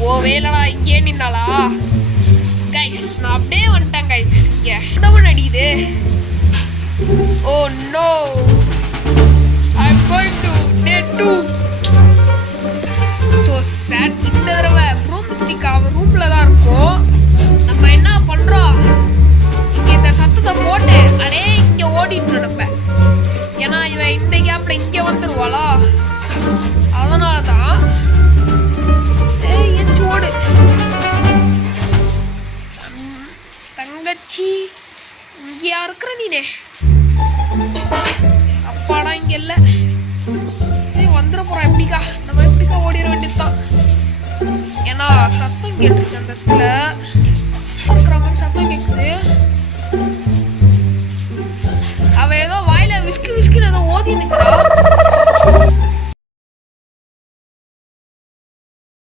போவே இல்லடா, இங்கே நின்னாளா? கைஸ் நான் அப்படியே வந்துட்டேன் கைஸ். இங்கே உடம்பு அடிக்குது. Oh no, I'm going to day 2. So sad. இந்த தடவை ரூம் ஸ்டிக் அவன் ரூம்ல தான் இருக்கும். நம்ம என்ன பண்றோம், இங்க இந்த சத்தத்தை போட்டு அடே இங்க ஓடிட்டு நம்ம. ஏன்னா இவன் இந்த கேப்ல இங்க வந்துருவாளா, அதனாலதான் எச்சு ஓடு. தங்கச்சி இங்கயா இருக்கிற நீனே? அப்பாடா இங்க இல்ல. வந்துட போறான். எப்படிக்கா நம்ம எப்படிக்கா ஓடிட வேண்டியதுதான். ஏன்னா சத்தம் கேட்டுருச்சு அந்த இடத்துல.